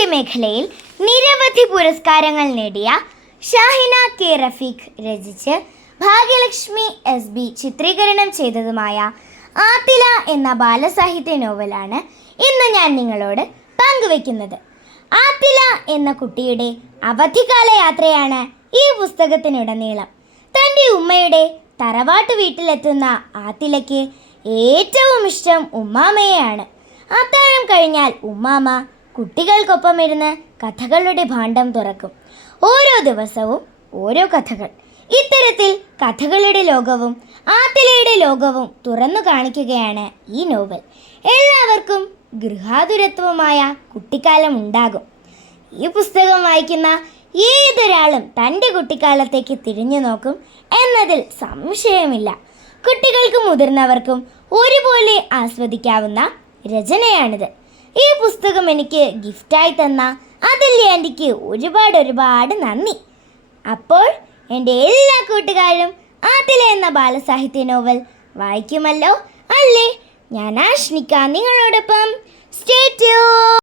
സാഹിത്യമേഖലയിൽ നിരവധി പുരസ്കാരങ്ങൾ നേടിയ ഷാഹിന കെ റഫീഖ് രചിച്ച് ഭാഗ്യലക്ഷ്മി എസ് ചിത്രീകരണം ചെയ്തതുമായ ആത്തില എന്ന ബാലസാഹിത്യ നോവലാണ് ഇന്ന് ഞാൻ നിങ്ങളോട് പങ്കുവയ്ക്കുന്നത്. ആത്തില എന്ന കുട്ടിയുടെ അവധിക്കാല യാത്രയാണ് ഈ പുസ്തകത്തിനുടനീളം. തൻ്റെ ഉമ്മയുടെ തറവാട്ട് വീട്ടിലെത്തുന്ന ആത്തിലയ്ക്ക് ഏറ്റവും ഇഷ്ടം ഉമ്മാമയെയാണ്. അത്താഴം കഴിഞ്ഞാൽ ഉമ്മാമ കുട്ടികൾക്കൊപ്പം ഇരുന്ന് കഥകളുടെ ഭാണ്ഡം തുറക്കും. ഓരോ ദിവസവും ഓരോ കഥകൾ. ഇത്തരത്തിൽ കഥകളുടെ ലോകവും ആത്തിലയുടെ ലോകവും തുറന്നു കാണിക്കുകയാണ് ഈ നോവൽ. എല്ലാവർക്കും ഗൃഹാതുരത്വമായ കുട്ടിക്കാലം ഉണ്ടാകും. ഈ പുസ്തകം വായിക്കുന്ന ഏതൊരാളും തൻ്റെ കുട്ടിക്കാലത്തേക്ക് തിരിഞ്ഞു നോക്കും എന്നതിൽ സംശയമില്ല. കുട്ടികൾക്കും മുതിർന്നവർക്കും ഒരുപോലെ ആസ്വദിക്കാവുന്ന രചനയാണിത്. ഈ പുസ്തകം എനിക്ക് ഗിഫ്റ്റായി തന്ന അതുല്യ ആൻറ്റിക്ക് ഒരുപാട് നന്ദി. അപ്പോൾ എൻ്റെ എല്ലാ കൂട്ടുകാരും ആത്തില എന്ന ബാലസാഹിത്യ നോവൽ വായിക്കുമല്ലോ അല്ലേ? ഞാൻ ആഷ്നിക നിങ്ങളോടൊപ്പം. Stay tune.